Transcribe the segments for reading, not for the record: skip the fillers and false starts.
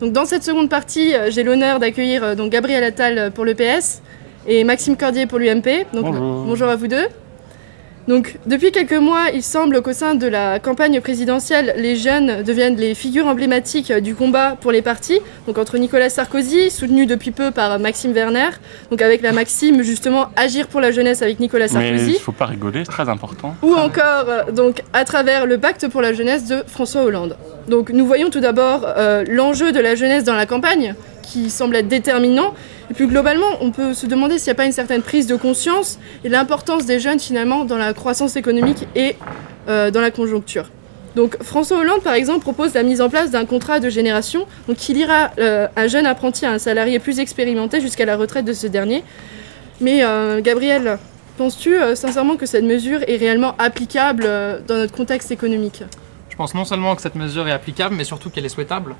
Donc dans cette seconde partie, j'ai l'honneur d'accueillir donc Gabriel Attal pour le PS et Maxime Cordier pour l'UMP. Donc bonjour à vous deux. Donc depuis quelques mois, il semble qu'au sein de la campagne présidentielle, les jeunes deviennent les figures emblématiques du combat pour les partis. Donc entre Nicolas Sarkozy, soutenu depuis peu par Maxime Werner, donc avec la maxime justement agir pour la jeunesse avec Nicolas Sarkozy. Mais il ne faut pas rigoler, c'est très important. Ou encore donc à travers le pacte pour la jeunesse de François Hollande. Donc nous voyons tout d'abord l'enjeu de la jeunesse dans la campagne, qui semble être déterminant. Et plus globalement, on peut se demander s'il n'y a pas une certaine prise de conscience et l'importance des jeunes finalement dans la croissance économique et dans la conjoncture. Donc François Hollande, par exemple, propose la mise en place d'un contrat de génération donc, qui liera un jeune apprenti à un salarié plus expérimenté jusqu'à la retraite de ce dernier. Mais Gabriel, penses-tu sincèrement que cette mesure est réellement applicable dans notre contexte économique ? Je pense non seulement que cette mesure est applicable, mais surtout qu'elle est souhaitable.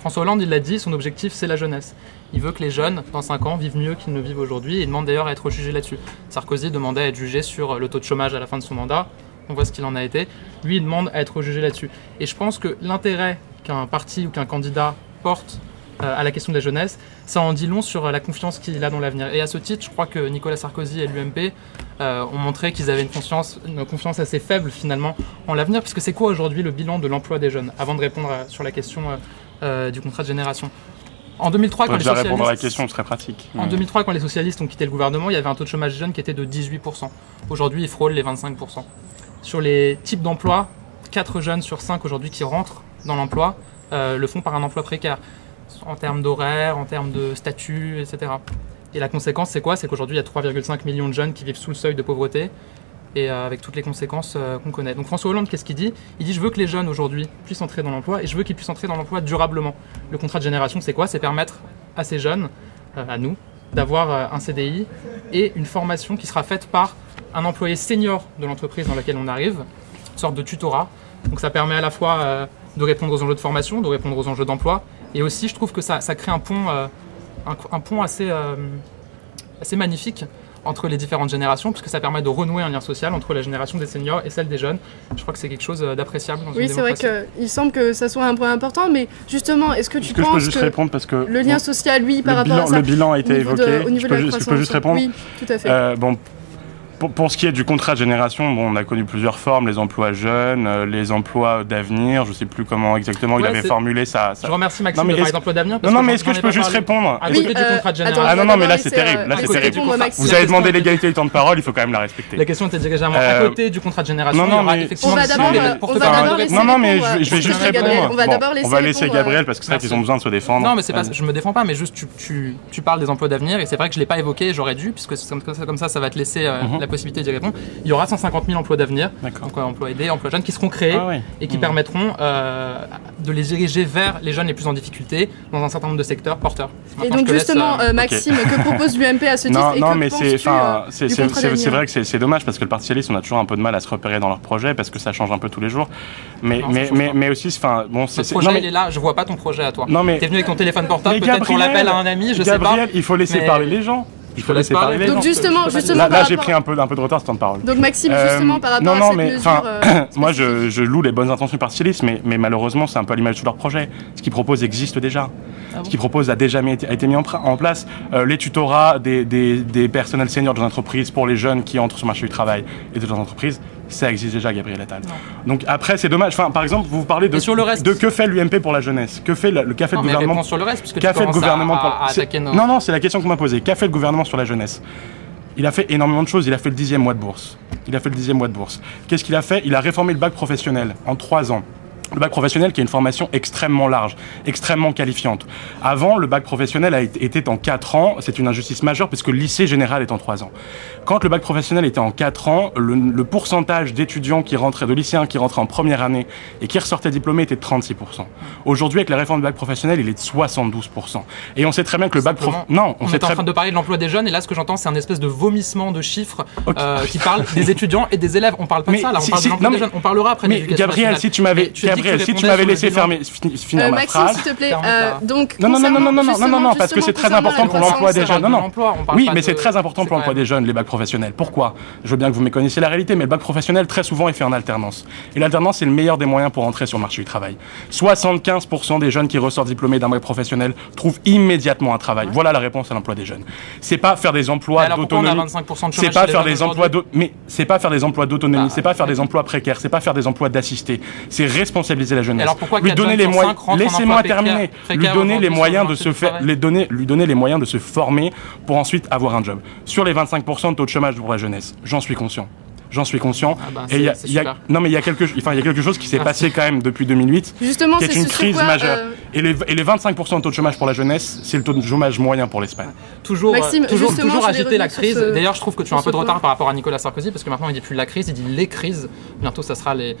François Hollande, il l'a dit, son objectif c'est la jeunesse. Il veut que les jeunes, dans 5 ans, vivent mieux qu'ils ne vivent aujourd'hui et il demande d'ailleurs à être jugé là-dessus. Sarkozy demandait à être jugé sur le taux de chômage à la fin de son mandat, on voit ce qu'il en a été. Lui, il demande à être jugé là-dessus. Et je pense que l'intérêt qu'un parti ou qu'un candidat porte à la question de la jeunesse, ça en dit long sur la confiance qu'il a dans l'avenir. Et à ce titre, je crois que Nicolas Sarkozy et l'UMP ont montré qu'ils avaient une confiance assez faible finalement en l'avenir, puisque c'est quoi aujourd'hui le bilan de l'emploi des jeunes, avant de répondre sur la question du contrat de génération. En 2003, quand les socialistes... répondre à la question, ce serait pratique. En 2003, quand les socialistes ont quitté le gouvernement, il y avait un taux de chômage jeune qui était de 18%. Aujourd'hui, il frôle les 25%. Sur les types d'emplois, 4 jeunes sur 5 aujourd'hui qui rentrent dans l'emploi le font par un emploi précaire, en termes d'horaire, en termes de statut, etc. Et la conséquence, c'est quoi? C'est qu'aujourd'hui, il y a 3,5 millions de jeunes qui vivent sous le seuil de pauvreté, et avec toutes les conséquences qu'on connaît. Donc François Hollande, qu'est-ce qu'il dit? Il dit « Je veux que les jeunes aujourd'hui puissent entrer dans l'emploi et je veux qu'ils puissent entrer dans l'emploi durablement ». Le contrat de génération, c'est quoi? C'est permettre à ces jeunes, à nous, d'avoir un CDI et une formation qui sera faite par un employé senior de l'entreprise dans laquelle on arrive, une sorte de tutorat. Donc ça permet à la fois de répondre aux enjeux de formation, de répondre aux enjeux d'emploi, et aussi je trouve que ça crée un pont assez magnifique entre les différentes générations, puisque ça permet de renouer un lien social entre la génération des seniors et celle des jeunes. Je crois que c'est quelque chose d'appréciable dans une démocratie. Oui, c'est vrai qu'il semble que ça soit un point important, mais justement, est-ce que tu penses que je peux juste répondre parce que le lien social, oui, par rapport à ça, le bilan a été évoqué. Est-ce que je peux juste répondre? Oui, tout à fait. Pour ce qui est du contrat de génération, on a connu plusieurs formes, les emplois jeunes, les emplois d'avenir, je ne sais plus comment exactement il avait formulé ça. Je remercie Maxime de parler des emplois d'avenir. Non, mais est-ce que je peux juste répondre? À côté du contrat de génération. Ah non, mais là c'est terrible. Là, c'est terrible. Vous avez demandé l'égalité du temps de parole, il faut quand même la respecter. La question était dirigée à moi. À côté du contrat de génération, il y aura effectivement... Non, mais je vais juste répondre. On va laisser Gabriel parce que c'est vrai qu'ils ont besoin de se défendre. Non, mais c'est pas, je me défends pas, mais juste tu parles des emplois d'avenir et c'est vrai que je l'ai pas évoqué, j'aurais dû, puisque comme ça va te laisser la possibilité d'y répondre. Il y aura 150 000 emplois d'avenir, donc emplois aidés, emplois jeunes, qui seront créés et qui permettront de les diriger vers les jeunes les plus en difficulté dans un certain nombre de secteurs porteurs. Et donc justement, Maxime, que propose l'UMP à ce titre? Non, mais c'est vrai que c'est dommage parce que le Parti socialiste, on a toujours un peu de mal à se repérer dans leurs projets parce que ça change un peu tous les jours. Mais aussi, bon, c'est... Le projet, il est là, je vois pas ton projet à toi. T'es venu avec ton téléphone portable, peut-être pour l'appel à un ami, je sais pas. Gabriel, il faut laisser parler les gens. Il faut laisser parler les gens. Donc justement, là j'ai pris un peu de retard sur le temps de parole. Donc Maxime, justement par rapport à cette mesure... moi je loue les bonnes intentions du Parti socialiste, mais malheureusement c'est un peu à l'image de leur projet. Ce qu'ils proposent existe déjà. Ce qu'ils proposent a déjà été mis en place. Les tutorats des personnels seniors de l'entreprise pour les jeunes qui entrent sur le marché du travail et de leurs entreprises, ça existe déjà, Gabriel Attal. Donc après, c'est dommage. Par exemple, vous parlez de que fait l'UMP pour la jeunesse. Que fait le gouvernement sur le reste, puisque qu'a fait le gouvernement à attaquer nos... Non, c'est la question qu'on m'a posée. Qu'a fait le gouvernement sur la jeunesse? Il a fait énormément de choses. Il a fait le 10e mois de bourse. Qu'est-ce qu'il a fait? Il a réformé le bac professionnel en 3 ans. Le bac professionnel qui est une formation extrêmement large, extrêmement qualifiante. Avant, le bac professionnel était en 4 ans. C'est une injustice majeure puisque le lycée général est en 3 ans. Quand le bac professionnel était en 4 ans, le pourcentage d'étudiants de lycéens qui rentraient en première année et qui ressortaient diplômés était de 36%. Aujourd'hui, avec la réforme du bac professionnel, il est de 72%. Et on sait très bien que le bac professionnel... Non, on est en train de parler de l'emploi des jeunes et là, ce que j'entends, c'est un espèce de vomissement de chiffres qui parle des étudiants et des élèves. On parle pas de ça, là, on parle de l'emploi des jeunes. On parlera après de l'éducation nationale. Gabriel, si tu m'avais... Gabriel, si tu m'avais laissé finir ma Maxime, phrase. s'il te plaît. Non, Donc, parce que c'est très important pour l'emploi des jeunes. Non. Oui, mais c'est très important pour l'emploi des des jeunes, les bacs professionnels. Pourquoi? Je veux bien que vous méconnaissiez la réalité, mais le bac professionnel, très souvent, est fait en alternance. Et l'alternance, c'est le meilleur des moyens pour entrer sur le marché du travail. 75% des jeunes qui ressortent diplômés d'un bac professionnel trouvent immédiatement un travail. Voilà la réponse à l'emploi des jeunes. C'est pas faire des emplois d'autonomie. C'est pas faire des emplois c'est pas faire des emplois d'autonomie, c'est pas faire des emplois précaires, c'est pas faire des emplois d'assistés. C'est responsabiliser la jeunesse. Lui donner les moyens. Laissez-moi terminer. Lui donner les moyens de se faire, lui donner les moyens de se former pour ensuite avoir un job. Sur les 25% de taux de chômage pour la jeunesse, j'en suis conscient. Et il y a quelque chose qui s'est passé quand même depuis 2008, justement, qui est une crise majeure. Et les 25% de taux de chômage pour la jeunesse, c'est le taux de chômage moyen pour l'Espagne. Toujours agiter la crise. D'ailleurs, je trouve que tu as un peu de retard par rapport à Nicolas Sarkozy, parce que maintenant il dit plus la crise, il dit les crises. Bientôt, ça sera le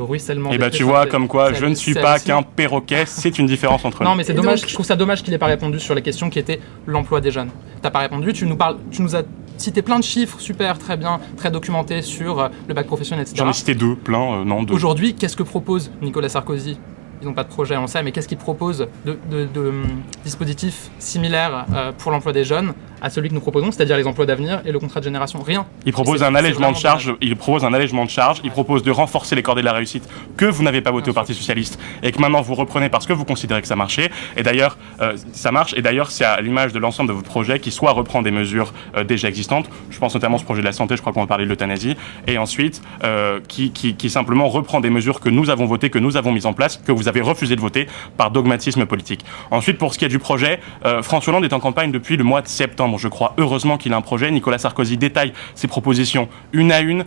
ruissellement. Et bah tu vois, comme quoi, je ne suis pas qu'un perroquet. C'est une différence entre nous. Non, mais c'est dommage. Je trouve ça dommage qu'il n'ait pas répondu sur les questions qui étaient l'emploi des jeunes. T'as pas répondu. Tu nous as cité plein de chiffres, super, très bien, très documentés sur le bac professionnel, etc. J'en ai cité deux. Aujourd'hui, qu'est-ce que propose Nicolas Sarkozy? Ils n'ont pas de projet, on le sait, mais qu'est-ce qu'ils proposent de dispositifs similaires pour l'emploi des jeunes à celui que nous proposons, c'est-à-dire les emplois d'avenir et le contrat de génération? Rien. Il propose un allègement de charges. Il propose de renforcer les cordées de la réussite que vous n'avez pas voté au Parti socialiste et que maintenant vous reprenez parce que vous considérez que ça marchait. Et d'ailleurs, ça marche. Et d'ailleurs, c'est à l'image de l'ensemble de votre projet qui soit reprend des mesures déjà existantes. Je pense notamment au projet de la santé. Je crois qu'on va parler de l'euthanasie. Et ensuite, qui simplement reprend des mesures que nous avons votées, que nous avons mises en place, que vous avez refusé de voter par dogmatisme politique. Ensuite, pour ce qui est du projet, François Hollande est en campagne depuis le mois de septembre. Je crois heureusement qu'il a un projet. Nicolas Sarkozy détaille ses propositions une à une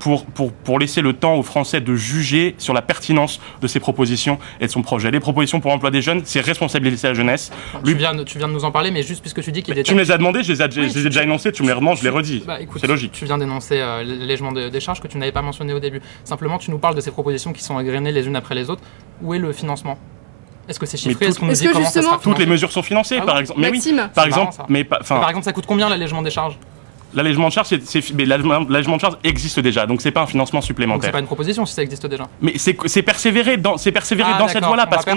pour laisser le temps aux Français de juger sur la pertinence de ses propositions et de son projet. Les propositions pour l'emploi des jeunes, c'est responsabiliser la jeunesse. Tu viens de nous en parler, mais juste puisque tu dis qu'il détaille... Tu me les as demandés, je les ai déjà énoncés, tu me les redemandes, je les redis. C'est logique. Tu viens d'énoncer l'allègement des charges que tu n'avais pas mentionné au début. Simplement, tu nous parles de ces propositions qui sont égrenées les unes après les autres. Où est le financement? Est-ce que c'est chiffré? Est-ce qu'on nous dit comment ça sera financé? Toutes les mesures sont financées, par exemple. Mais oui, par exemple, ça coûte combien l'allègement des charges? L'allègement de charge, l'allègement de charge existe déjà, donc c'est pas un financement supplémentaire. Donc c'est pas une proposition si ça existe déjà. Mais c'est persévérer dans cette voie-là, parce qu'on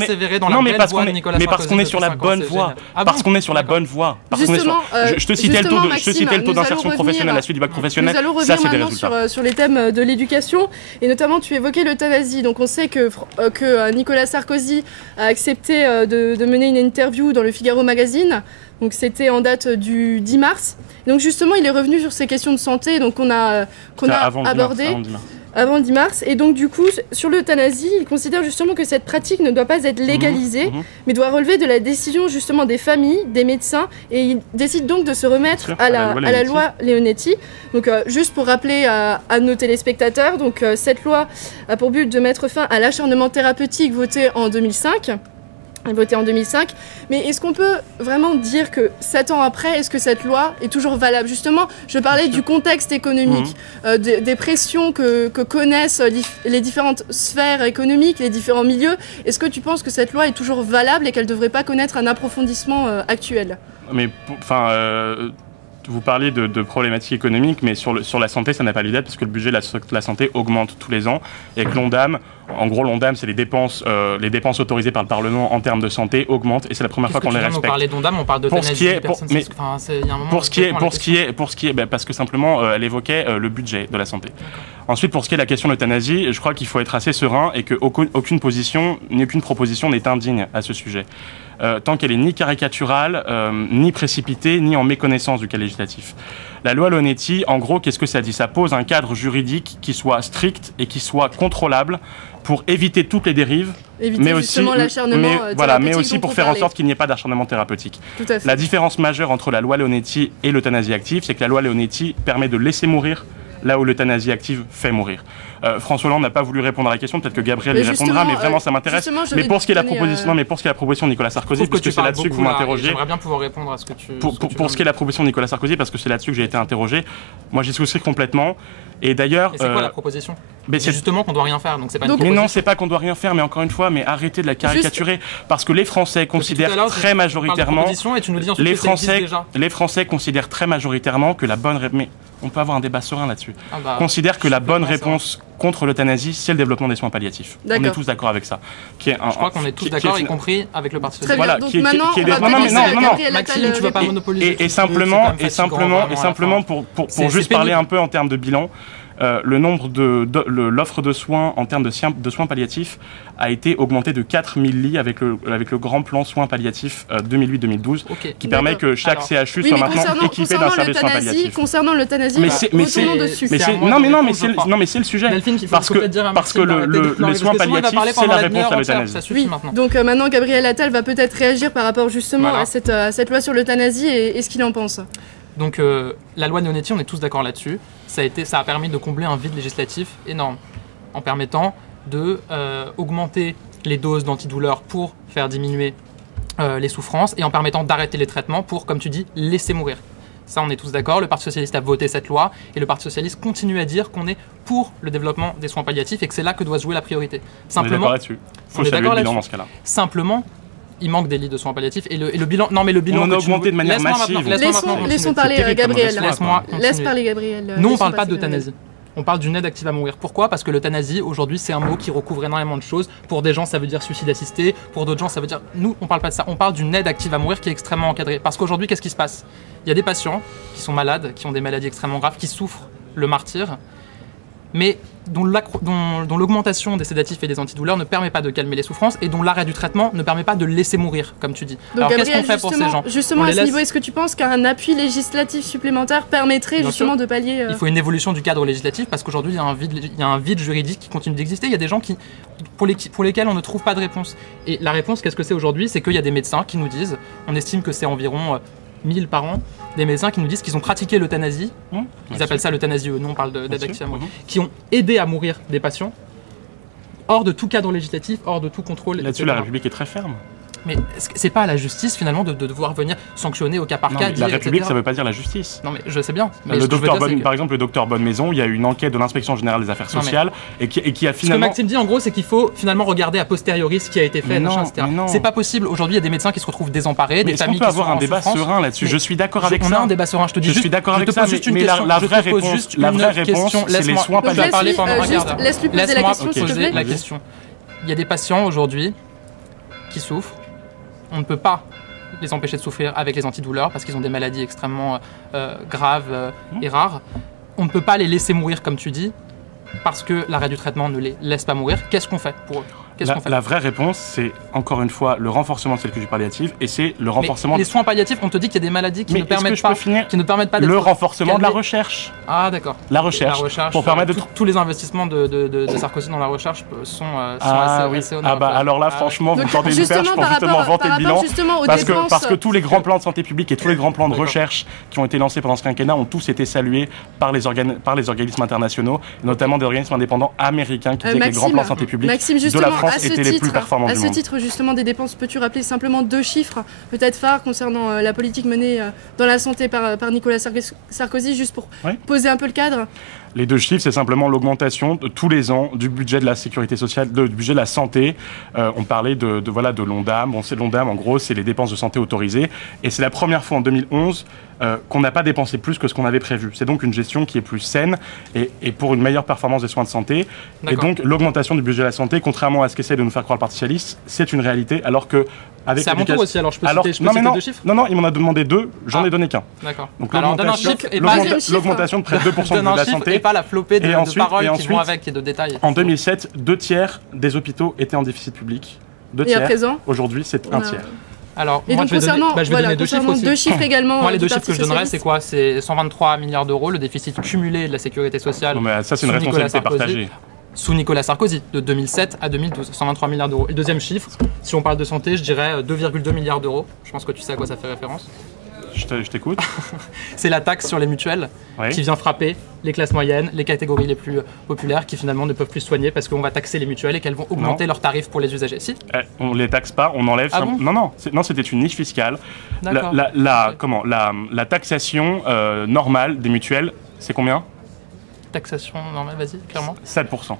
est sur la bonne voie, parce qu'on est sur la bonne voie. Je te citais le taux d'insertion professionnelle à la suite du bac professionnel. Nous allons revenir maintenant sur les thèmes de l'éducation, et notamment tu évoquais l'euthanasie. Donc on sait que Nicolas Sarkozy a accepté de mener une interview dans le Figaro Magazine. Donc c'était en date du 10 mars. Donc justement, il est revenu sur ces questions de santé qu'on a abordées avant le 10 mars. Et donc du coup, sur l'euthanasie, il considère justement que cette pratique ne doit pas être légalisée, mais doit relever de la décision justement des familles, des médecins. Et il décide donc de se remettre à la loi Leonetti. Donc juste pour rappeler à nos téléspectateurs, donc cette loi a pour but de mettre fin à l'acharnement thérapeutique voté en 2005. Mais est-ce qu'on peut vraiment dire que 7 ans après, est-ce que cette loi est toujours valable? Justement, je parlais du contexte économique, des pressions que connaissent les différentes sphères économiques, les différents milieux. Est-ce que tu penses que cette loi est toujours valable et qu'elle ne devrait pas connaître un approfondissement actuel? Vous parliez de problématiques économiques, mais sur la santé, ça n'a pas lieu d'être parce que le budget de la santé augmente tous les ans et que l'ONDAM, en gros, l'ONDAM, c'est les dépenses autorisées par le Parlement en termes de santé augmentent et c'est la première fois qu'on les respecte. On parle d'ONDAM, on parle d'euthanasie. Parce que simplement, elle évoquait le budget de la santé. Ensuite, pour ce qui est de la question de l'euthanasie, je crois qu'il faut être assez serein et qu'aucune proposition n'est indigne à ce sujet. Tant qu'elle est ni caricaturale, ni précipitée, ni en méconnaissance du cas législatif. La loi Leonetti, en gros, qu'est-ce que ça dit? Ça pose un cadre juridique qui soit strict et qui soit contrôlable pour éviter toutes les dérives, mais aussi pour faire en sorte qu'il n'y ait pas d'acharnement thérapeutique. La différence majeure entre la loi Leonetti et l'euthanasie active, c'est que la loi Leonetti permet de laisser mourir là où l'euthanasie active fait mourir. François Hollande n'a pas voulu répondre à la question, peut-être que Gabriel y répondra, mais vraiment ça m'intéresse. Mais pour ce qui est de la proposition de Nicolas Sarkozy, parce que c'est là-dessus que vous m'interrogez. J'aimerais bien pouvoir répondre à ce que tu... Pour ce qui est de la proposition de Nicolas Sarkozy, parce que c'est là-dessus que j'ai été interrogé, moi j'y souscris complètement. Et d'ailleurs... c'est quoi la proposition? C'est justement qu'on doit rien faire, donc c'est pas une proposition. Mais non, c'est pas qu'on doit rien faire, mais encore une fois, arrêtez de la caricaturer, parce que les Français considèrent très majoritairement... Les Français considèrent très majoritairement que la bonne... Mais on peut avoir un débat serein là-dessus. Considèrent que la bonne réponse contre l'euthanasie, c'est le développement des soins palliatifs. On est D'accord. tous d'accord avec ça. Je crois qu'on est tous d'accord, y compris avec le Parti Très socialiste. bien, Voilà, donc maintenant, on va non, laisser non, Gabriel Maxime, Attal tu vas pas répondre. monopoliser. Et simplement, pour C'est juste parler pénible. un peu en termes de bilan, le nombre l'offre de soins en termes de soins palliatifs a été augmenté de 4000 lits avec le grand plan soins palliatifs 2008-2012, Ok. qui permet D'accord. que chaque Alors, CHU Oui, soit mais maintenant équipé d'un service soins palliatifs. concernant l'euthanasie, Mais c'est- retournons dessus. Mais C'est à c'est moi de répondre, je crois. non mais c'est le sujet. Delphine, il faut Parce que peut-être dire à parce que Maxime d'arrêter de- Non, mais les soins parce que sinon, il va palliatifs, parler c'est la pendant réponse demi-heure à entière. l'euthanasie. Ça suffit Oui, maintenant. donc maintenant Gabriel Attal va peut-être réagir par rapport justement Voilà. à cette loi sur l'euthanasie et ce qu'il en pense. Donc la loi Neonetti, on est tous d'accord là-dessus. Ça a permis de combler un vide législatif énorme en permettant de augmenter les doses d'antidouleurs pour faire diminuer les souffrances et en permettant d'arrêter les traitements pour, comme tu dis, laisser mourir. Ça, on est tous d'accord. Le Parti socialiste a voté cette loi et le Parti socialiste continue à dire qu'on est pour le développement des soins palliatifs et que c'est là que doit se jouer la priorité. On est Simplement, d'accord là-dessus. Faut on est saluer d'accord le bilan là-dessus. dans ce cas-là. simplement, il manque des lits de soins palliatifs et le bilan. Non, mais le bilan. On en a que tu nous- augmenté de manière Laisse-moi massive. maintenant- laisse-moi maintenant continuer. Laissons parler C'est terrible comme Gabriel. histoire. Laisse-moi Laisse continuer. parler Gabriel. Nous, on Laissons parle pas passer d'euthanasie. On parle d'une aide active à mourir. Pourquoi ? Parce que l'euthanasie, aujourd'hui, c'est un mot qui recouvre énormément de choses. Pour des gens, ça veut dire suicide assisté. Pour d'autres gens, ça veut dire... Nous, on parle pas de ça. On parle d'une aide active à mourir qui est extrêmement encadrée. Parce qu'aujourd'hui, qu'est-ce qui se passe ? Il y a des patients qui sont malades, qui ont des maladies extrêmement graves, qui souffrent le martyre, mais dont l'augmentation des sédatifs et des antidouleurs ne permet pas de calmer les souffrances et dont l'arrêt du traitement ne permet pas de laisser mourir, comme tu dis. Donc Alors qu'est-ce Gabriel, qu'on fait pour ces gens justement On à les ce laisse- niveau, est-ce que tu penses qu'un appui législatif supplémentaire permettrait Bien justement sûr. de pallier Il faut une évolution du cadre législatif parce qu'aujourd'hui, il y a un vide juridique qui continue d'exister. Il y a des gens pour lesquels on ne trouve pas de réponse. Et la réponse, qu'est-ce que c'est aujourd'hui ? C'est qu'il y a des médecins qui nous disent, on estime que c'est environ 1000 par an, des médecins qui nous disent qu'ils ont pratiqué l'euthanasie, ils appellent ça l'euthanasie, nous on parle d'aide active à mourir, qui ont aidé à mourir des patients, hors de tout cadre législatif, hors de tout contrôle. Là-dessus, etc. la République est très ferme. Mais c'est pas à la justice finalement de devoir venir sanctionner au cas par Non, cas. mais dire, la République, etc. ça ne veut pas dire la justice. Non mais je sais bien. Mais Le ce que je veux docteur dire, c'est que- Par exemple, le docteur Bonnemaison, il y a eu une enquête de l'inspection générale des affaires Non, mais- sociales et qui a Ce que finalement. Maxime dit en gros, c'est qu'il faut finalement regarder a posteriori ce qui a été fait, Mais non, machin, etc. mais non. C'est pas possible. Aujourd'hui, il y a des médecins qui se retrouvent désemparés, Mais des est-ce qu'on familles peut qui sont avoir un en débat souffrance. serein là-dessus? Mais Je suis d'accord avec on ça. a un débat serein. Je te dis Je juste, suis d'accord avec te ça, pose juste une mais question. la Je te vraie pose réponse, juste la une vraie question. réponse, c'est les Laisse-moi- soins je vais palliatifs. parler pendant un Juste, quart d'heure. laisse-lui poser la Laisse-moi question, s'il te poser plaît. la question. Il y a des patients aujourd'hui qui souffrent. On ne peut pas les empêcher de souffrir avec les antidouleurs parce qu'ils ont des maladies extrêmement graves et rares. On ne peut pas les laisser mourir comme tu dis parce que l'arrêt du traitement ne les laisse pas mourir. Qu'est-ce qu'on fait pour eux ? Qu'est-ce qu'on fait ? La vraie réponse, c'est encore une fois le renforcement de cette culture palliative et c'est le Mais renforcement. les soins palliatifs, on te dit qu'il y a des maladies qui Mais ne est-ce que permettent je peux pas, finir qui ne permettent pas d'être le renforcement de la calmés. recherche. Ah d'accord. La recherche. Pour permettre de. tous les investissements de Sarkozy dans la recherche sont Ah assez, oui. assez Ah honorables. bah alors là, Ah ouais. franchement, vous Donc, tendez une perche pour justement vanter par le bilan. rapport justement aux Parce dépenses. que tous les grands plans de santé publique et tous les grands plans de D'accord. recherche qui ont été lancés pendant ce quinquennat ont tous été salués par les organismes internationaux, notamment des organismes indépendants américains qui disaient que les grands plans de santé publique Maxime, de justement, la France étaient les plus performants à du ce monde. titre justement des dépenses, peux-tu rappeler simplement deux chiffres, peut-être phares, concernant la politique menée dans la santé par Nicolas Sarkozy, juste pour Ouais. poser un peu le cadre? Les deux chiffres, c'est simplement l'augmentation de tous les ans du budget de la sécurité sociale, du budget de la santé. On parlait de l'ONDAM. Bon, c'est l'ONDAM, en gros, c'est les dépenses de santé autorisées. Et c'est la première fois en 2011 qu'on n'a pas dépensé plus que ce qu'on avait prévu. C'est donc une gestion qui est plus saine et pour une meilleure performance des soins de santé. Et D'accord. donc, l'augmentation du budget de la santé, contrairement à ce qu'essaie de nous faire croire le Parti socialiste, c'est une réalité, alors que avec C'est à mon tour l'éducation- aussi, alors je peux Alors, citer, non, mais non, deux chiffres. non, il m'en a demandé deux, j'en Ah. ai donné qu'un. D'accord. Donc Alors donne un l'augmentation chiffre et pas Deuxième chiffre. l'augmentation de près de 2% du donne budget de un la chiffre santé. et pas la flopée de ensuite- paroles et qui vont ensuite, avec et de détails. En 2007, 2/3 des hôpitaux étaient en déficit public. Deux Et à tiers. présent Aujourd'hui, c'est On un a- tiers. Alors Et moi donc je vais donner, concernant, je vais voilà, donner deux chiffres concernant aussi. deux chiffres également. Moi les du deux chiffres Parti que je donnerais socialiste. c'est quoi ? C'est 123 milliards d'euros, le déficit cumulé de la sécurité sociale Non, mais ça, c'est une sous Nicolas responsabilité Sarkozy. partagée. Sous Nicolas Sarkozy, de 2007 à 2012, 123 milliards d'euros. Et le deuxième chiffre, si on parle de santé, je dirais 2,2 milliards d'euros. Je pense que tu sais à quoi ça fait référence. Je t'écoute. C'est la taxe sur les mutuelles Oui. qui vient frapper les classes moyennes, les catégories les plus populaires qui finalement ne peuvent plus se soigner parce qu'on va taxer les mutuelles et qu'elles vont augmenter leurs tarifs pour les usagers. Si ? On les taxe pas, on enlève. Ah bon Non, c'était une niche fiscale. D'accord. La taxation normale des mutuelles, c'est combien? Taxation normale, vas-y, clairement. 7%.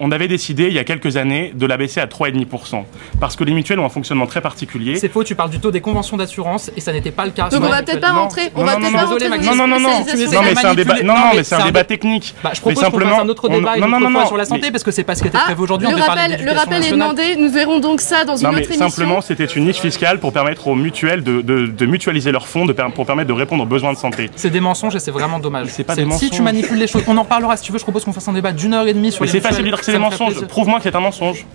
On avait décidé il y a quelques années de la baisser à 3,5%. Parce que les mutuelles ont un fonctionnement très particulier. C'est faux, tu parles du taux des conventions d'assurance et ça n'était pas le cas. Donc on va peut-être pas rentrer. On va peut-être pas rentrer. Non, mais c'est un débat. Non, mais c'est un débat technique. Je propose qu'on fasse un autre débat une fois sur la santé parce que c'est pas ce qui était prévu aujourd'hui. Le rappel est demandé. Nous verrons donc ça dans une autre émission. Simplement, c'était une niche fiscale pour permettre aux mutuelles de mutualiser leurs fonds, pour permettre de répondre aux besoins de santé. C'est des mensonges et c'est vraiment dommage. C'est pas des mensonges. Si tu manipules les choses, on en parlera si tu veux. Je propose qu'on fasse un débat d'1h30 sur les. Mais c'est facile de dire que c'est des mensonges. Prouve-moi que c'est un mensonge.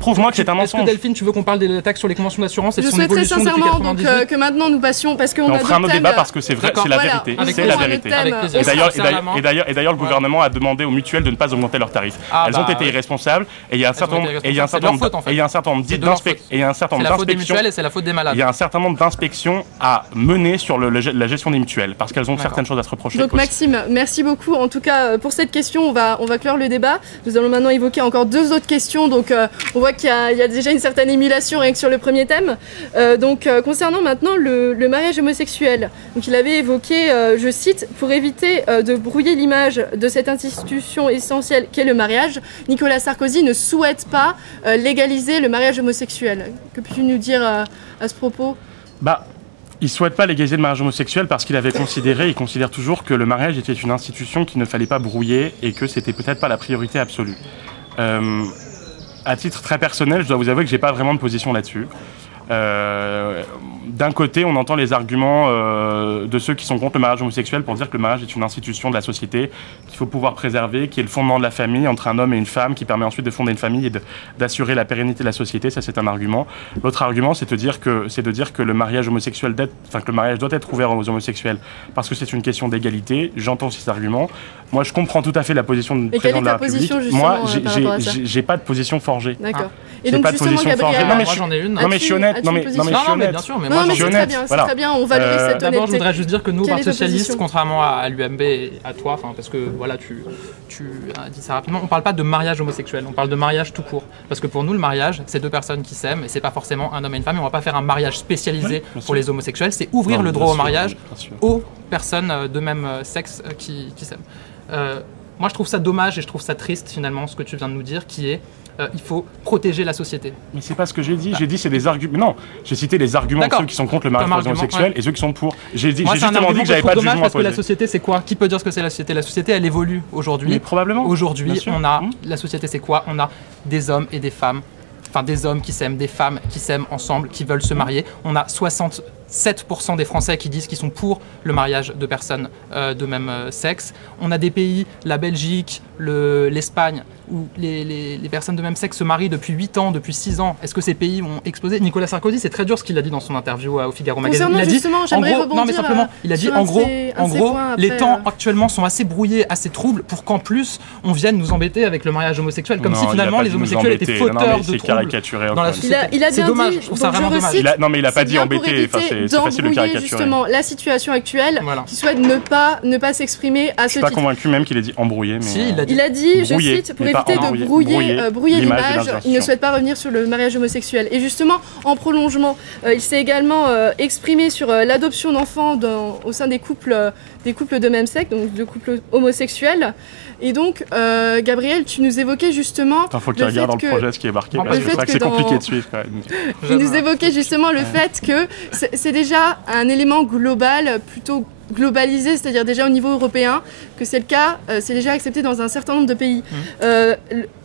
Prouve-moi que c'est un mensonge. Est-ce que Delphine, tu veux qu'on parle des taxes sur les conventions d'assurance et de son évolution depuis 98? Je souhaiterais sincèrement donc que maintenant nous passions parce qu'on a fera un autre débat parce que c'est vrai, c'est la vérité. C'est la vérité. Et d'ailleurs, le gouvernement a demandé aux mutuelles de ne pas augmenter leurs tarifs. Elles ont été irresponsables et il y a un certain nombre d'inspections. C'est la faute des mutuelles et c'est la faute des malades. Il y a un certain nombre d'inspections à mener sur la gestion des mutuelles parce qu'elles ont certaines choses à se reprocher. Donc Maxime, merci beaucoup en tout cas pour cette question. On va clore le débat. Nous allons maintenant évoquer encore deux autres questions. Donc on voit qu'il y a déjà une certaine émulation rien que sur le premier thème. Concernant maintenant le mariage homosexuel, donc il avait évoqué, je cite, pour éviter de brouiller l'image de cette institution essentielle qu'est le mariage, Nicolas Sarkozy ne souhaite pas légaliser le mariage homosexuel. Que peux-tu nous dire à ce propos ? Il ne souhaite pas légaliser le mariage homosexuel parce qu'il avait considéré, il considère toujours que le mariage était une institution qu'il ne fallait pas brouiller et que c'était peut-être pas la priorité absolue. À titre très personnel, je dois vous avouer que j'ai pas vraiment de position là-dessus. D'un côté, on entend les arguments de ceux qui sont contre le mariage homosexuel pour dire que le mariage est une institution de la société qu'il faut pouvoir préserver, qui est le fondement de la famille entre un homme et une femme, qui permet ensuite de fonder une famille et d'assurer la pérennité de la société. Ça, c'est un argument. L'autre argument, c'est de dire que le mariage homosexuel, que le mariage doit être ouvert aux homosexuels parce que c'est une question d'égalité. J'entends aussi cet argument. Moi, je comprends tout à fait la position du président de la République. Moi, j'ai pas de position forgée. D'accord. Et donc, pas de position forgée. Moi, j'en ai une. Non, mais je suis honnête. Non, mais je suis honnête. Bien sûr, mais moi, c'est très bien, on valorise cette honnêteté. D'abord, je voudrais juste dire que nous, au Parti Socialiste, contrairement à l'UMP et à toi, parce que voilà, tu as dit ça rapidement, on ne parle pas de mariage homosexuel, on parle de mariage tout court. Parce que pour nous, le mariage, c'est deux personnes qui s'aiment et c'est pas forcément un homme et une femme. Et on ne va pas faire un mariage spécialisé pour les homosexuels, c'est ouvrir le droit au mariage aux personnes de même sexe qui s'aiment. Moi, je trouve ça dommage et je trouve ça triste, finalement, ce que tu viens de nous dire, qui est il faut protéger la société. Mais c'est pas ce que j'ai dit. J'ai dit c'est des arguments. Non, j'ai cité les arguments de ceux qui sont contre le mariage homosexuel et ceux qui sont pour. J'ai justement dit que j'avais pas de jugement parce que la société, c'est quoi? Qui peut dire ce que c'est la société? La société, elle évolue aujourd'hui. Mais probablement. Aujourd'hui, on a la société, c'est quoi? On a des hommes et des femmes. Enfin, des hommes qui s'aiment, des femmes qui s'aiment ensemble, qui veulent se marier. On a 67% des Français qui disent qu'ils sont pour le mariage de personnes de même sexe. On a des pays, la Belgique, l'Espagne, où les personnes de même sexe se marient depuis 8 ans, depuis 6 ans. Est-ce que ces pays ont explosé? Nicolas Sarkozy, c'est très dur ce qu'il a dit dans son interview au Figaro Magazine. Il a dit, en gros, non mais simplement, il a dit en gros, les temps actuellement sont assez brouillés, assez troubles pour qu'en plus on vienne nous embêter avec le mariage homosexuel, comme si finalement les homosexuels étaient fauteurs de troubles dans la société. Il a bien dommage, dit, je trouve ça vraiment dommage. Non mais il a pas dit embêter, c'est facile de caricaturer. Justement la situation actuelle, qui souhaite ne pas s'exprimer à ce titre. Je suis pas convaincu même qu'il ait dit embrouiller. Il a dit, je cite, pour éviter de brouiller l'image, il ne souhaite pas revenir sur le mariage homosexuel. Et justement, en prolongement, il s'est également exprimé sur l'adoption d'enfants au sein des couples de même sexe, donc de couples homosexuels. Et donc, Gabriel, tu nous évoquais justement... Il faut qu'il regarde dans le projet ce qui est marqué, parce que c'est vrai que c'est compliqué de suivre quand même. Tu nous évoquais justement le fait que c'est déjà un élément global, plutôt globalisé, c'est-à-dire déjà au niveau européen, que c'est le cas, c'est déjà accepté dans un certain nombre de pays.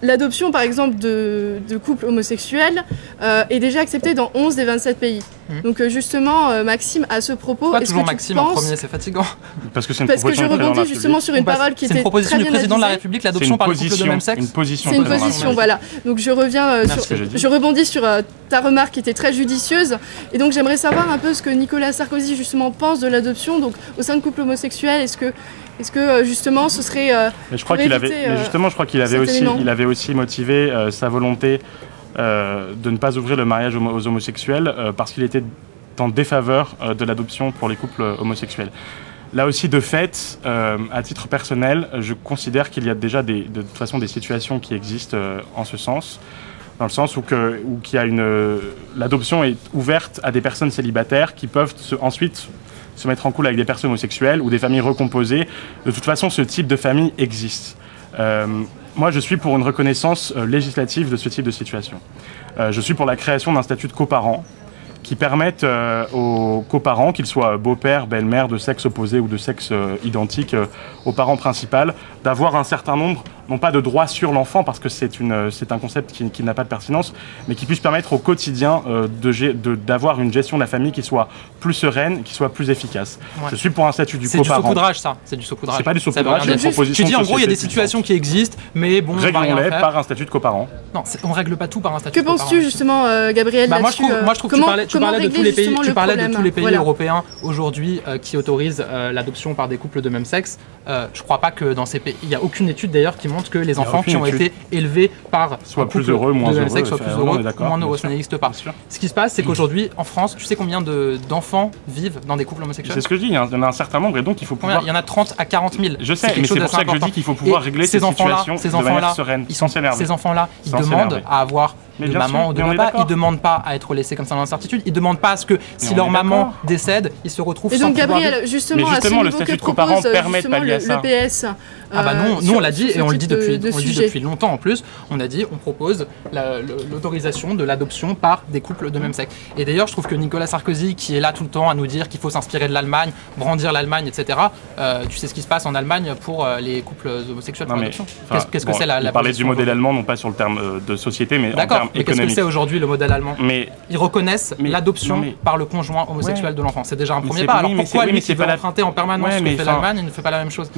L'adoption, par exemple, de couples homosexuels est déjà acceptée dans 11 des 27 pays. Donc justement, Maxime, à ce propos, est-ce que Maxime en premier, c'est fatigant. Parce que je rebondis justement sur une parole qui était très bien. C'est une proposition du président de la République, l'adoption par les couples de même sexe. C'est une position, voilà. Donc je reviens je rebondis sur ta remarque qui était très judicieuse. Et donc j'aimerais savoir un peu ce que Nicolas Sarkozy justement pense de l'adoption, donc au sein de couples homosexuels. Est-ce que justement ce serait mais je crois qu'il avait aussi motivé sa volonté de ne pas ouvrir le mariage aux homosexuels parce qu'il était en défaveur de l'adoption pour les couples homosexuels. Là aussi, de fait, à titre personnel, je considère qu'il y a déjà de toute façon des situations qui existent en ce sens, dans le sens où l'adoption est ouverte à des personnes célibataires qui peuvent ensuite se mettre en couple avec des personnes homosexuelles ou des familles recomposées. De toute façon, ce type de famille existe. Moi, je suis pour une reconnaissance législative de ce type de situation. Je suis pour la création d'un statut de coparent qui permette aux coparents, qu'ils soient beau-père, belle-mère, de sexe opposé ou de sexe identique aux parents principaux, d'avoir un certain nombre, non pas de droits sur l'enfant, parce que c'est un concept qui n'a pas de pertinence, mais qui puisse permettre au quotidien d'avoir une gestion de la famille qui soit plus sereine, qui soit plus efficace. Ouais. Je suis pour un statut du coparent. C'est du saupoudrage, ça. C'est du saupoudrage. C'est pas du saupoudrage, c'est une proposition. Tu dis en gros, il y a des situations qui existent, mais bon, réglons-les par un statut de coparent. Non, on règle pas tout par un statut de coparent. Que penses-tu justement, Gabriel, moi je trouve que tu parlais de tous les pays, européens aujourd'hui qui autorisent l'adoption par des couples de même sexe. Je crois pas que dans ces pays, il n'y a aucune étude d'ailleurs qui montre que les enfants qui ont été élevés par soit plus heureux, moins heureux, soit plus heureux, moins heureux. Ça n'existe pas. Ce qui se passe, c'est qu'aujourd'hui, en France, tu sais combien d'enfants vivent dans des couples homosexuels? C'est ce que je dis, il y en a un certain nombre et donc il faut pouvoir... Il y en a 30 à 40 000. Je sais, mais c'est pour ça que je dis qu'il faut pouvoir régler ces situations de manière sereine, sans s'énerver. Ces enfants-là, ils demandent à avoir de maman ou de papa, ils ne demandent pas à être laissés comme ça dans l'incertitude, ils ne demandent pas à ce que si leur maman décède, ils se retrouvent sans pouvoir... Et donc Gabriel, justement, à ce niveau, le statut de coparent permet de pallier à ça. Le PS... Ah bah non, nous on l'a dit et on le dit depuis longtemps en plus, on a dit on propose l'autorisation de l'adoption par des couples de même sexe. Et d'ailleurs je trouve que Nicolas Sarkozy qui est là tout le temps à nous dire qu'il faut s'inspirer de l'Allemagne, brandir l'Allemagne, etc. Tu sais ce qui se passe en Allemagne pour les couples homosexuels pour l'adoption. Qu'est-ce que c'est la parler du modèle allemand, non pas sur le terme de société, mais en termes économiques. Qu'est-ce que c'est aujourd'hui le modèle allemand? Ils reconnaissent l'adoption par le conjoint homosexuel de l'enfant. C'est déjà un premier pas. Alors pourquoi lui qui veut emprunter en permanence ce que fait l'Allemagne, il ne fait pas la même chose?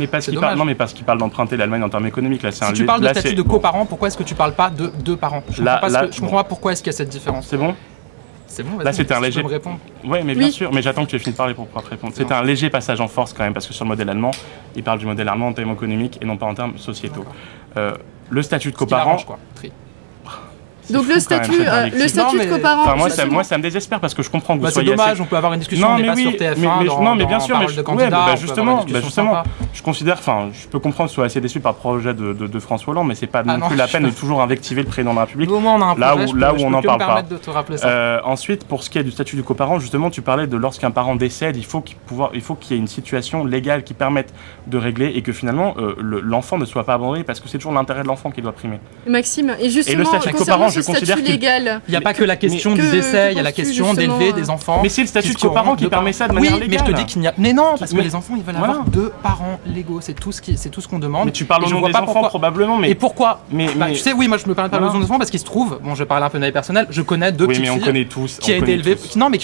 Qui parle d'emprunter l'Allemagne en termes économiques. Là, si tu parles de statut de coparent, pourquoi est-ce que tu parles pas de deux parents? Je comprends pas pourquoi est-ce qu'il y a cette différence. C'est bon? C'est bon, là c'était un léger. Oui, mais bien sûr, mais j'attends que tu aies fini de parler pour pouvoir te répondre. C'était un léger passage en force quand même, parce que sur le modèle allemand, il parle du modèle allemand en termes économiques et non pas en termes sociétaux. Le statut de coparent. Donc le statut de coparent. Enfin, moi, ça me désespère parce que je comprends que vous soyez. C'est dommage, on peut avoir une discussion. On n'est pas sur TF1. Non, mais bien sûr, justement, justement, je considère, je peux comprendre que tu sois assez déçu par le projet de François Hollande, mais c'est pas non plus la peine de toujours invectiver le président de la République. Là où on n'en parle pas. Ensuite, pour ce qui est du statut du coparent, justement, tu parlais de lorsqu'un parent décède, il faut qu'il y ait une situation légale qui permette de régler et que finalement l'enfant ne soit pas abandonné parce que c'est toujours l'intérêt de l'enfant qui doit primer. Maxime, et justement, le statut de coparent, je considère légal. Il n'y a pas que la question du décès, il y a la question d'élever des enfants. Mais c'est le statut de coparent qui permet ça de manière légale. Oui, mais je te dis qu'il n'y a. Mais non, parce que les enfants, ils veulent avoir deux parents légaux. C'est tout ce qu'on demande. Mais tu parles au nom des enfants probablement. Mais et pourquoi? Tu sais, oui, moi je me parle pas au nom des enfants parce qu'il se trouve, bon, je parle un peu de ma vie personnelle, je connais deux petites filles qui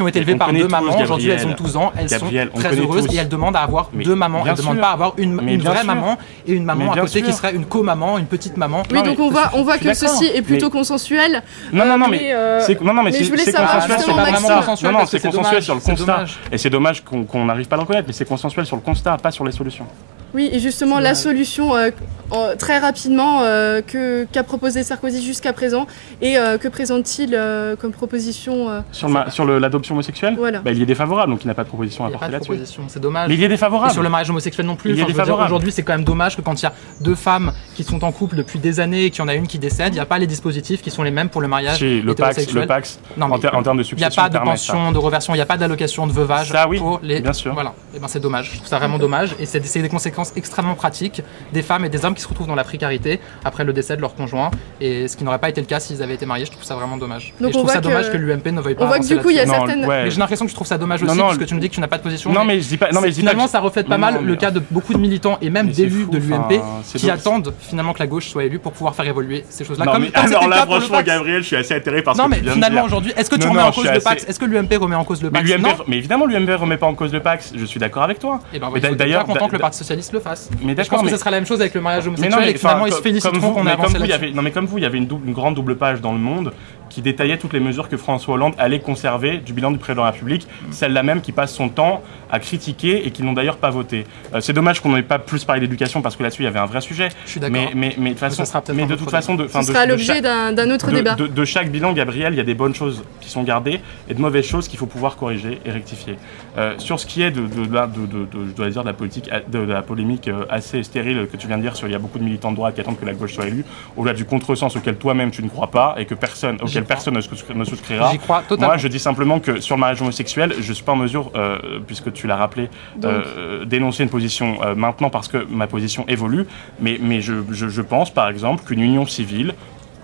ont été élevées par deux mamans. Aujourd'hui, elles ont 12 ans, elles sont très heureuses et elles demandent à avoir deux mamans. Elles ne demandent pas à avoir une vraie maman et une maman à côté qui serait une co-maman, une petite maman. Oui, donc on voit que ceci est plutôt consensuel. Non, mais c'est consensuel sur le constat. Non, c'est consensuel sur le constat. Et c'est dommage qu'on n'arrive pas à le reconnaître, mais c'est consensuel sur le constat, pas sur les solutions. Oui, et justement, la solution, très rapidement, qu'a proposé Sarkozy jusqu'à présent, et que présente-t-il comme proposition sur l'adoption homosexuelle? Voilà. Il y est défavorable, donc il n'a pas de proposition à apporter là-dessus. C'est dommage. Mais il y est défavorable. Et sur le mariage homosexuel non plus. Il y est défavorable. Aujourd'hui, c'est quand même dommage que quand il y a deux femmes qui sont en couple depuis des années et qu'il y en a une qui décède, il n'y a pas les dispositifs qui sont les mêmes pour le mariage hétérosexuel. Le Pacs, en termes de succession, il n'y a pas de pension, de reversion, il n'y a pas d'allocation de veuvage pour les. Bien sûr. Voilà. Et c'est dommage. Je trouve ça vraiment dommage. Et c'est des conséquences extrêmement pratiques des femmes et des hommes qui se retrouvent dans la précarité après le décès de leur conjoint. Et ce qui n'aurait pas été le cas s'ils avaient été mariés. Je trouve ça vraiment dommage. Et je trouve ça dommage que l'UMP ne veuille pas. On voit que du coup, il y a certaines. Mais j'ai l'impression que je trouve ça dommage aussi parce que tu me dis que tu n'as pas de position. Non, mais je dis pas. Finalement, ça reflète pas mal le cas de beaucoup de militants et même d'élus de l'UMP qui attendent finalement que la gauche soit élue pour pouvoir faire évoluer ces choses-là. Alors là, franchement, Gabriel, je suis assez atterré par ce que tu viens de dire. Non, mais finalement, aujourd'hui, est-ce que tu remets en cause le Pacs? Est-ce que l'UMP remet en cause le Pacs? Mais évidemment, l'UMP remet pas en cause le Pacs. Je suis d'accord avec toi. Et d'ailleurs, content que le Parti socialiste le fasse. Mais je pense que ce sera la même chose avec le mariage homosexuel et que finalement, ils se féliciteront qu'on a avancé là-dessus. Non, mais comme vous, il y avait une grande double page dans Le Monde qui détaillait toutes les mesures que François Hollande allait conserver du bilan du président de la République, celle-là même qui passe son temps à critiquer et qui n'ont d'ailleurs pas voté. C'est dommage qu'on n'ait pas plus parlé d'éducation parce que là-dessus il y avait un vrai sujet. Je suis d'accord. Mais de toute façon, ce sera l'objet d'un autre débat. De chaque bilan, Gabriel, il y a des bonnes choses qui sont gardées et de mauvaises choses qu'il faut pouvoir corriger et rectifier. Sur ce qui est je dois dire, de la polémique assez stérile que tu viens de dire sur il y a beaucoup de militants de droite qui attendent que la gauche soit élue, au-delà du contresens auquel toi-même tu ne crois pas et que personne. laquelle personne ne souscrira. J'y crois totalement. Moi, je dis simplement que sur le mariage homosexuel, je ne suis pas en mesure, puisque tu l'as rappelé, d'énoncer une position maintenant parce que ma position évolue, mais je pense par exemple qu'une union civile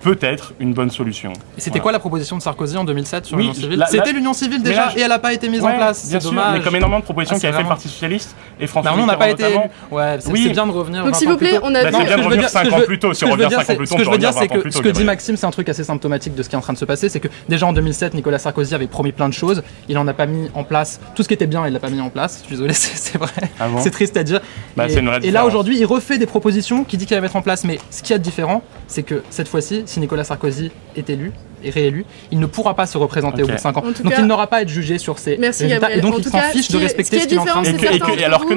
peut être une bonne solution. Et c'était quoi la proposition de Sarkozy en 2007 sur l'union civile? Là, c'était l'union civile déjà, et elle n'a pas été mise en place. Bien C'est sûr, dommage. mais comme énormément de propositions qui avaient fait le Parti Socialiste et François on n'a pas été élu. notamment. Ouais, c'est bien de revenir. Donc s'il vous plaît, on a C'est bien de revenir 5 ans plus tôt. Si on revient 5 ans plus tôt, ce que je veux dire, c'est on peut revenir 20 ans que plus ce tôt, que dit Gabriel. Maxime, c'est un truc assez symptomatique de ce qui est en train de se passer. C'est que déjà en 2007, Nicolas Sarkozy avait promis plein de choses. Il n'en a pas mis en place. Tout ce qui était bien, il l'a pas mis en place. Je suis désolé, c'est vrai. Ah bon? C'est triste à dire. C'est une vraie Et là différence. aujourd'hui, il refait des propositions qu'il dit qu'il va mettre en place. Mais ce qu'il y a de différent, c'est que cette fois-ci, si Nicolas Sarkozy est élu et réélu, il ne pourra pas se représenter au bout de 5 ans. En tout Donc cas, il n'aura pas à être jugé sur ses merci, résultats. Gabriel. Et donc En il tout s'en cas, fiche de respecter ce qu'il est en train de c'est faire. certain Et alors pour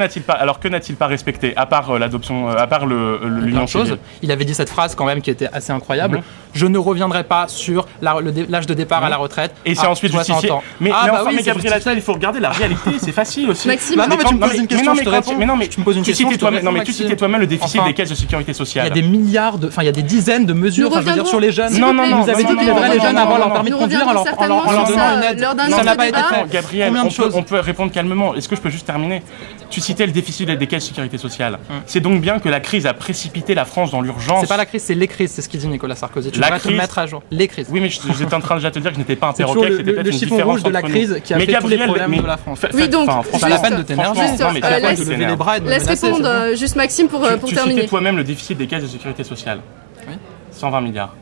que n'a-t-il pas respecté, à part l'adoption, à part Plein l'union de choses. civile? Il avait dit cette phrase quand même qui était assez incroyable. Je ne reviendrai pas sur l'âge de départ à la retraite. Et c'est à ensuite 60 justifié. ans. Mais Ah, bah enfin, oui, mais c'est Gabriel justifié. Attal, il faut regarder la réalité, c'est facile aussi. Maxime, Bah non, mais tu me poses une question, je te réponds. Mais non, mais tu me poses une question, je te réponds, tu citais Maxime. toi-même le déficit Enfin, des caisses de sécurité Il y sociale. a des milliards de, enfin il y a des dizaines de mesures, Nous enfin, je veux dire sur les jeunes. s'il vous plaît, Vous avez dit qu'il aiderait les jeunes à avoir leur permis de Nous conduire en leur reviendrons donnant certainement une sur aide. ça lors d'un Ça autre n'a pas été débat. fait. Gabriel, Combien de choses on peut répondre calmement. Est-ce que je peux juste terminer? Tu citais le déficit des caisses de sécurité sociale. C'est donc bien que la crise a précipité la France dans l'urgence. C'est pas la crise, c'est les crises, c'est ce qu'il dit Nicolas Sarkozy. Tu La devrais te crise- mettre à jour. Les crises. Oui, mais j'étais en train déjà de te dire que je n'étais pas un C'est perroquet, toujours que c'était peut-être le une chiffon différence rouge de la entre crise nous. qui a Mais fait tous les Gabriel, problèmes mais- de la France. Oui, donc, C'est pas la peine de Juste, t'énerver. juste, non, mais t'as pas laisse- de de lever t'énerver. les bras et de me Laisse menacer, répondre c'est bon. juste Maxime pour Tu terminer. citais toi-même le déficit des caisses de sécurité sociale. Oui. 120 milliards.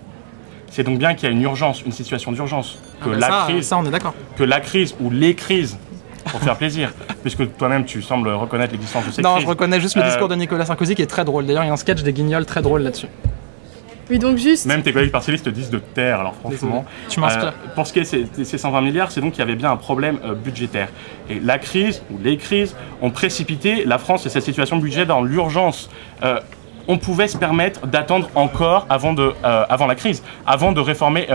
C'est donc bien qu'il y a une urgence, une situation d'urgence. Que Ah bah la crise, ça, on est d'accord. que la crise ou les crises, pour faire plaisir, puisque toi-même tu sembles reconnaître l'existence de ces Non, crises. je reconnais juste le discours de Nicolas Sarkozy qui est très drôle. D'ailleurs, il y a un sketch des Guignols très drôle là-dessus. Oui, donc juste. Même tes collègues partialistes te disent de taire, alors franchement. Tu m'inspires. Pour ce qui est de ces 120 milliards, c'est donc qu'il y avait bien un problème budgétaire. Et la crise, ou les crises, ont précipité la France et cette situation budgétaire dans l'urgence. On pouvait se permettre d'attendre encore avant la crise, avant de réformer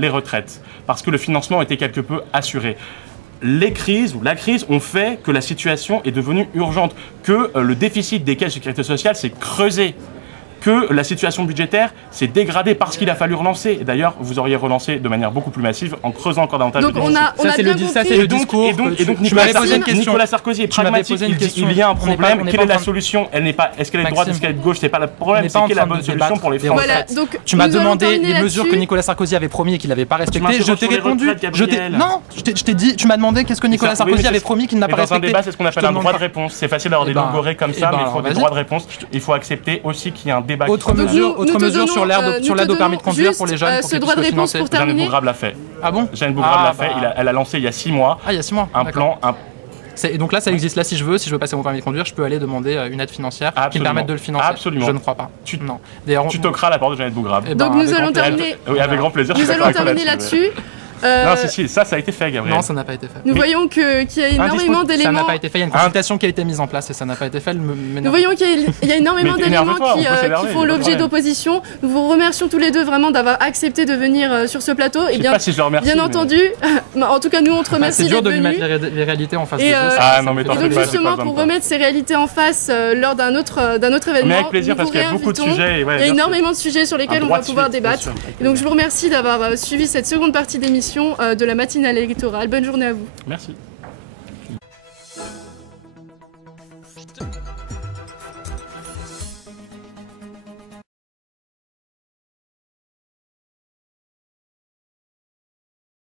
les retraites, parce que le financement était quelque peu assuré. Les crises ou la crise ont fait que la situation est devenue urgente, que le déficit des caisses de sécurité sociale s'est creusé, que la situation budgétaire s'est dégradée parce qu'il a fallu relancer. Et d'ailleurs, vous auriez relancé de manière beaucoup plus massive en creusant encore davantage Donc le on déficit. a Ça, c'est bien le- ça, compris. c'est le Et donc, discours. Tu m'avais posé une question. Nicolas Sarkozy est Tu m'avais pragmatique. posé une Il dit question. il y a un On n'est pas- problème. on n'est Quelle pas est la en train de- solution? Elle n'est pas. Est-ce qu'elle est de droite? Est-ce qu'elle est de gauche? C'est pas le problème. On C'est n'est pas quelle est la en train bonne de solution débattre pour les des Français? Voilà, donc Tu m'as nous allons demandé terminer les mesures que là-dessus. Nicolas Sarkozy avait promis et qu'il n'avait pas respectées. m'interroges Je t'ai sur les répondu. retraites, Je t'ai Gabriel. non, je t'ai dit. Tu m'as demandé qu'est-ce que Nicolas Oui, Sarkozy mais avait c'est- promis qu'il n'a Et pas dans un respecté. débat, c'est ce qu'on Je appelle te un demande droit de pas. réponse. C'est facile d'avoir Eh des ben, logorées comme eh ça, ben, mais il faut des vas-y. droits de réponse. Il faut accepter aussi qu'il y a un débat. Autre qui se mesure, passe. nous autre te mesure sur donnons, l'aide nous te au permis de conduire juste, pour les jeunes pour ce qu'ils droit puissent de le réponse financer. pour Jeanne terminer. Bougrab l'a fait. Ah bon? Jeanne Bougrab l'a fait. bah. Elle a lancé il y a 6 mois Ah, il y a 6 mois. un d'accord. plan. Et donc là, ça existe. Là, si je veux passer mon permis de conduire, je peux aller demander une aide financière qui me Absolument. permette de le financer. Absolument. Je ne crois pas. Tu- Non. D'ailleurs, Tu toqueras à la porte de Jeannette Bougrab. Eh ben, Donc nous avec allons grand plaisir. terminer. Oui, avec grand plaisir. je suis Nous d'accord allons avec toi terminer là-dessus. là-dessus. Non, si, ça a été fait, Gabriel. non, ça n'a pas été fait. Nous voyons qu'il y a énormément Ça n'a d'éléments. pas été fait. Il y a une consultation qui a été mise en place et ça n'a pas été fait. Nous voyons qu'il y a énormément Mais d'éléments énerve-toi, on qui, peut s'énerver, qui y font a pas de l'objet problème. d'opposition. Nous vous remercions tous les deux vraiment d'avoir accepté de venir sur ce plateau. Je Et sais bien, pas si je le remercie. bien mais- entendu, en tout cas nous on te C'est remercie dur d'être de lui venu. mettre les réalités en face Et, des yeux. Ah, non, mais Et t'en donc fais pas, j'ai justement pas besoin pour de toi. remettre ces réalités en face lors d'un autre événement, Mais avec plaisir, nous parce vous qu'il y a beaucoup de réinvitons. sujets. et ouais, Il y a bien sûr. énormément de sujets sur lesquels Un on droit va de pouvoir suite, bien débattre. sûr, avec Et donc plaisir. je vous remercie d'avoir suivi cette seconde partie d'émission de la matinale électorale. Bonne journée à vous. Merci.